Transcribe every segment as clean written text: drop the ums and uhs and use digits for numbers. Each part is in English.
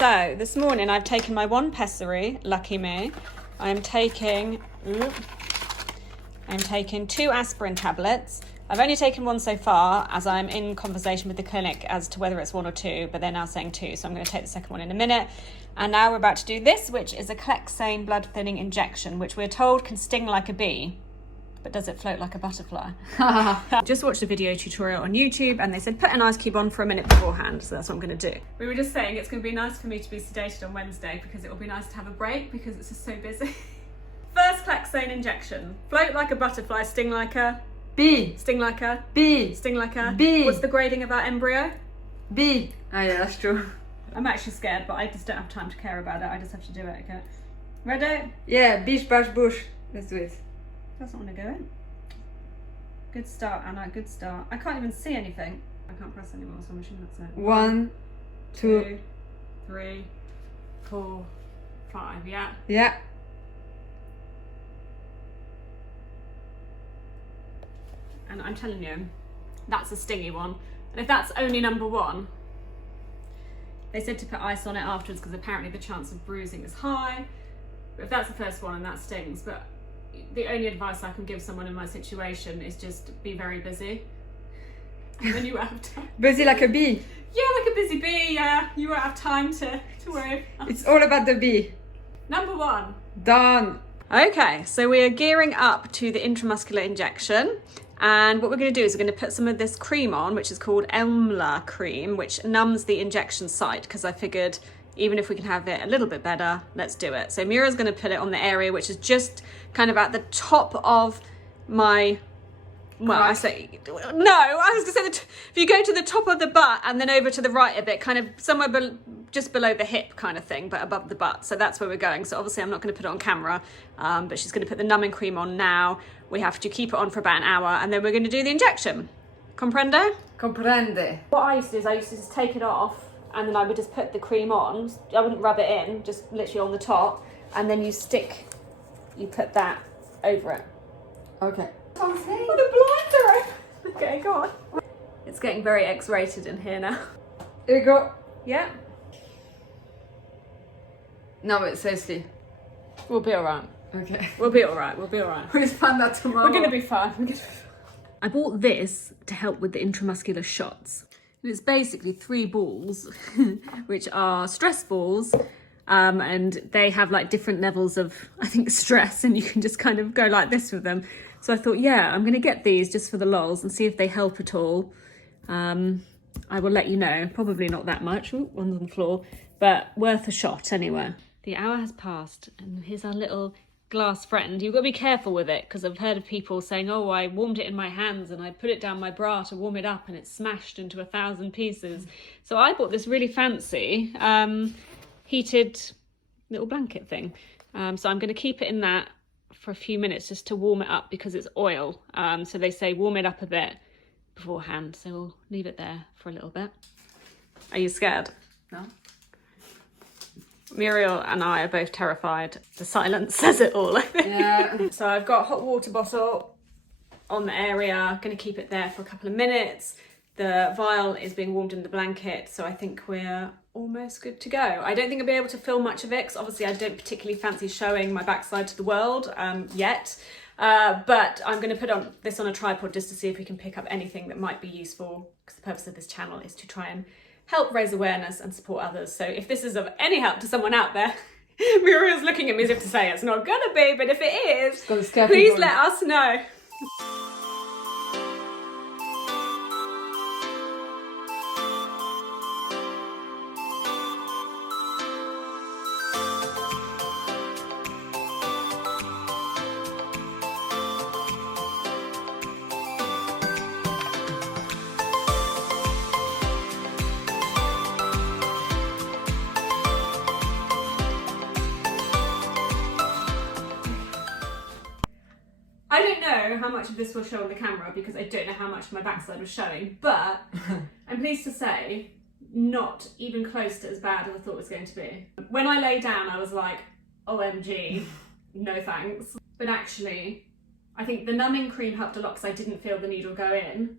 So this morning I've taken my one pessary, lucky me. I'm taking 2 aspirin tablets. I've only taken one so far as I'm in conversation with the clinic as to whether it's 1 or 2, but they're now saying 2, so I'm going to take the second one in a minute. And now we're about to do this, which is a Clexane blood thinning injection, which we're told can sting like a bee. But does it float like a butterfly? Just watched a video tutorial on YouTube and they said put an ice cube on for a minute beforehand, so that's what I'm going to do. We were just saying it's going to be nice for me to be sedated on Wednesday because it will be nice to have a break because it's just so busy. First Clexane injection. Float like a butterfly, sting like a... bee. Sting like a... bee. Sting like a... bee. What's the grading of our embryo? Bee. Oh yeah, that's true. I'm actually scared, but I just don't have time to care about it. I just have to do it, okay? Ready? Yeah, bish bash bush. Let's do it. Doesn't want to go in. Good start, Anna, good start. I can't even see anything. I can't press anymore, so I'm assuming that's it. 1, 2, 3, 4, 5, yeah? Yeah. And I'm telling you, that's a stingy one. And if that's only number 1, they said to put ice on it afterwards because apparently the chance of bruising is high. But if that's the first one and that stings, but the only advice I can give someone in my situation is just be very busy. And then you won't have time. Busy like a bee. Yeah, like a busy bee, yeah. You won't have time to worry. It's all about the bee. Number 1. Done. Okay, so we are gearing up to the intramuscular injection. And what we're going to do is we're going to put some of this cream on, which is called Elmla cream, which numbs the injection site, because I figured even if we can have it a little bit better, let's do it. So Mira's going to put it on the area which is just kind of at the top of my, well, I say, no, I was going to say, if you go to the top of the butt and then over to the right a bit, kind of somewhere just below the hip kind of thing, but above the butt. So that's where we're going. So obviously I'm not going to put it on camera, but she's going to put the numbing cream on now. We have to keep it on for about an hour and then we're going to do the injection. Comprende? Comprende. What I used to do is I used to just take it off and then I would just put the cream on. I wouldn't rub it in, just literally on the top. And then you put that over it. Okay. Oh, the blinds are open. Okay, go on. It's getting very X-rated in here now. Here you go. Yeah. No, but seriously. We'll be all right. Okay. We'll be all right. We'll be all right. We'll find that tomorrow. We're going to be fine. I bought this to help with the intramuscular shots. And it's basically 3 balls, which are stress balls, and they have like different levels of, I think, stress, and you can just kind of go like this with them. So I thought, yeah, I'm going to get these just for the lols and see if they help at all. I will let you know. Probably not that much. Ooh, one's on the floor, but worth a shot anyway. The hour has passed, and here's our little glass friend. You've got to be careful with it because I've heard of people saying, oh, I warmed it in my hands and I put it down my bra to warm it up and it smashed into 1,000 pieces. So I bought this really fancy heated little blanket thing. So I'm going to keep it in that for a few minutes just to warm it up because it's oil. So they say warm it up a bit beforehand. So we'll leave it there for a little bit. Are you scared? No. Muriel and I are both terrified. The silence says it all, I think. Yeah. So I've got a hot water bottle on the area. Going to keep it there for a couple of minutes. The vial is being warmed in the blanket, so I think we're almost good to go. I don't think I'll be able to film much of it, because obviously I don't particularly fancy showing my backside to the world yet. But I'm going to put this on a tripod just to see if we can pick up anything that might be useful, because the purpose of this channel is to try and help raise awareness and support others. So if this is of any help to someone out there, Muriel's looking at me as if to say it's not gonna be, but if it is, please let us know. I don't know how much of this will show on the camera because I don't know how much my backside was showing, but I'm pleased to say not even close to as bad as I thought it was going to be. When I lay down, I was like, OMG, no thanks. But actually, I think the numbing cream helped a lot because I didn't feel the needle go in.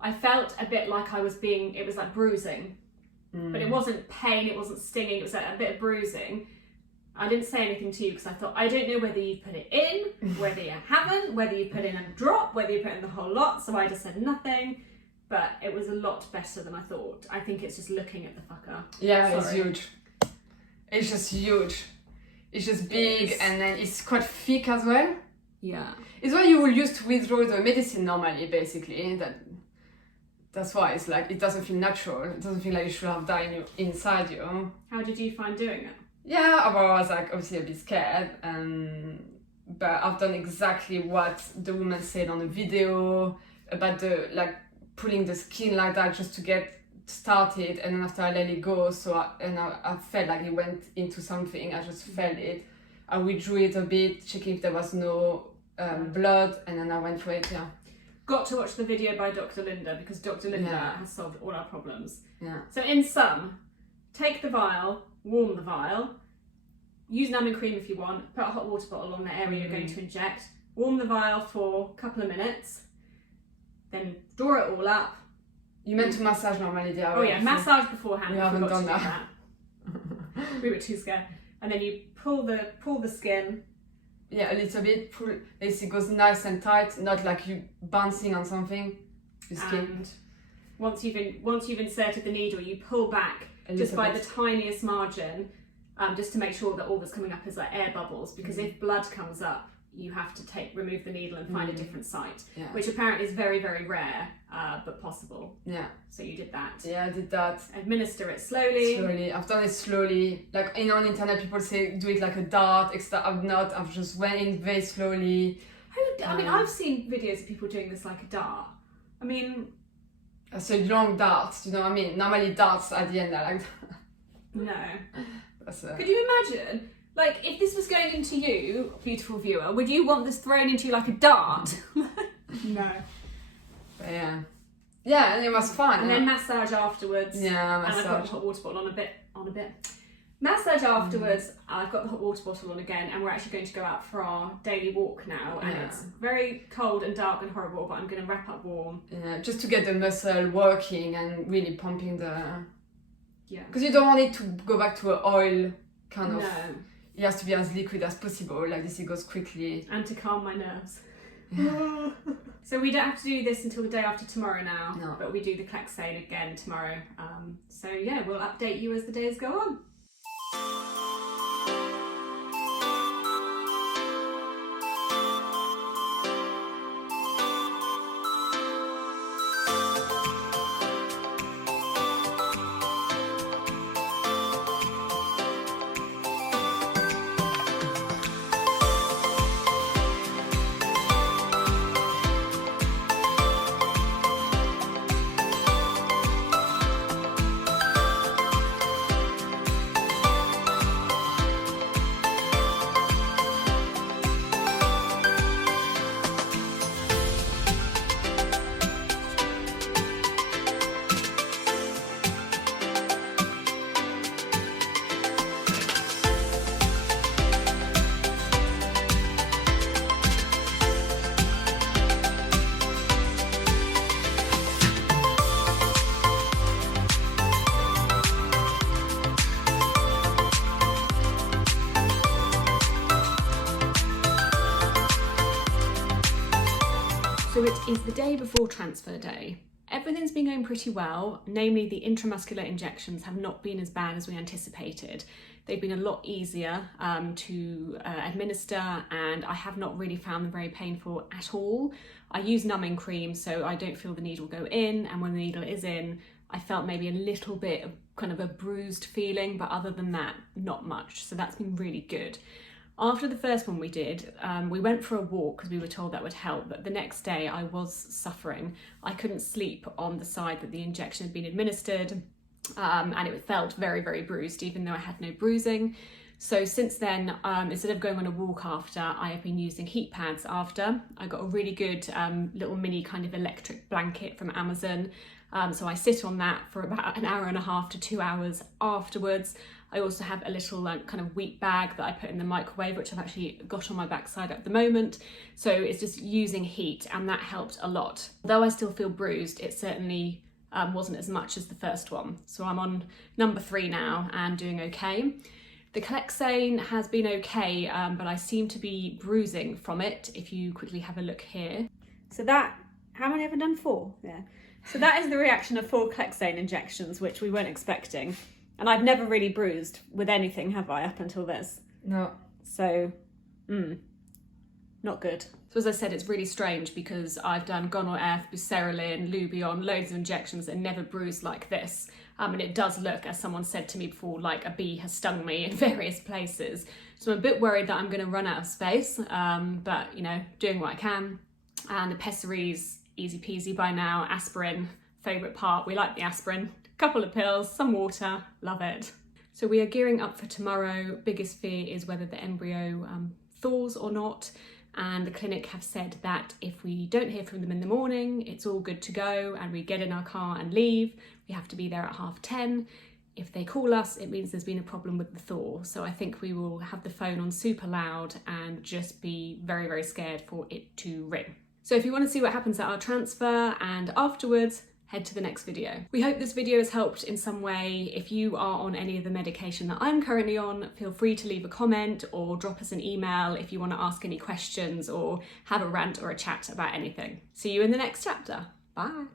I felt a bit like it was like bruising. but it wasn't pain, it wasn't stinging, it was like a bit of bruising. I didn't say anything to you because I thought, I don't know whether you put it in, whether you haven't, whether you put in a drop, whether you put in the whole lot, so I just said nothing. But it was a lot better than I thought. I think it's just looking at the fucker. Yeah, Sorry. it's huge. It's just huge. It's just big, and then it's quite thick as well. Yeah. It's what you will use to withdraw the medicine normally, basically. That's why it's like, it doesn't feel natural. It doesn't feel like you should have that inside you. How did you find doing it? Yeah, I was like obviously a bit scared, but I've done exactly what the woman said on the video about the like pulling the skin like that just to get started, and then after I let it go, I felt like it went into something. I just felt it. I withdrew it a bit, checking if there was no blood, and then I went for it. Yeah. Got to watch the video by Dr. Linda because Dr. Linda Yeah. has solved all our problems. Yeah. So in sum, take the vial, warm the vial, use numbing cream if you want, put a hot water bottle on the area you're going to inject, warm the vial for a couple of minutes, then draw it all up. You meant to massage normally the Oh yeah, massage beforehand. We haven't Forgot to done do that. We were too scared. And then you pull the skin. Yeah, a little bit. It goes nice and tight, not like you bouncing on something. The skin. And once you've inserted the needle, you pull back just by the tiniest margin, just to make sure that all that's coming up is like air bubbles. Because if blood comes up, you have to remove the needle and find a different site, which apparently is very, very rare, but possible. Yeah. So you did that. Yeah, I did that. Administer it slowly. Slowly. I've done it slowly. Like on the internet, people say do it like a dart. I've not. I've just went in very slowly. I mean, I've seen videos of people doing this like a dart. I mean, it's a long dart. You know what I mean? Normally darts at the end are like that. No. Could you imagine? Like, if this was going into you, beautiful viewer, would you want this thrown into you like a dart? No. But yeah, and it was fun. And then massage afterwards. Yeah, massage. And I've got the hot water bottle on a bit. Massage afterwards. I've got the hot water bottle on again, and we're actually going to go out for our daily walk now. And it's very cold and dark and horrible, but I'm going to wrap up warm. Yeah, just to get the muscle working and really pumping the. Yeah. Because you don't want it to go back to an oil kind of. No. It has to be as liquid as possible, like this it goes quickly. And to calm my nerves. So we don't have to do this until the day after tomorrow now, but we do the Clexane again tomorrow. So yeah, we'll update you as the days go on. So it is the day before transfer day. Everything's been going pretty well, namely the intramuscular injections have not been as bad as we anticipated. They've been a lot easier to administer, and I have not really found them very painful at all. I use numbing cream so I don't feel the needle go in, and when the needle is in, I felt maybe a little bit of kind of a bruised feeling, but other than that, not much. So that's been really good. After the first one we did, we went for a walk because we were told that would help, but the next day I was suffering. I couldn't sleep on the side that the injection had been administered, and it felt very, very bruised, even though I had no bruising. So since then, instead of going on a walk after, I have been using heat pads after. I got a really good little mini kind of electric blanket from Amazon. So I sit on that for about an hour and a half to 2 hours afterwards. I also have a little kind of wheat bag that I put in the microwave, which I've actually got on my backside at the moment. So it's just using heat, and that helped a lot. Though I still feel bruised, it certainly wasn't as much as the first one. So I'm on number 3 now and doing okay. The Clexane has been okay, but I seem to be bruising from it, if you quickly have a look here. So that, how many have I done? 4? Yeah. So that is the reaction of 4 Clexane injections, which we weren't expecting. And I've never really bruised with anything, have I, up until this? No. So, not good. So as I said, it's really strange because I've done Gonal-F, Buserelin, Lubion, loads of injections and never bruised like this. And it does look, as someone said to me before, like a bee has stung me in various places. So I'm a bit worried that I'm going to run out of space, but, you know, doing what I can. And the pessaries, easy peasy by now. Aspirin, favourite part. We like the aspirin. Couple of pills, some water, love it. So we are gearing up for tomorrow. Biggest fear is whether the embryo thaws or not. And the clinic have said that if we don't hear from them in the morning, it's all good to go and we get in our car and leave. We have to be there at 10:30. If they call us, it means there's been a problem with the thaw. So I think we will have the phone on super loud and just be very, very scared for it to ring. So if you want to see what happens at our transfer and afterwards, head to the next video. We hope this video has helped in some way. If you are on any of the medication that I'm currently on, feel free to leave a comment or drop us an email if you want to ask any questions or have a rant or a chat about anything. See you in the next chapter. Bye.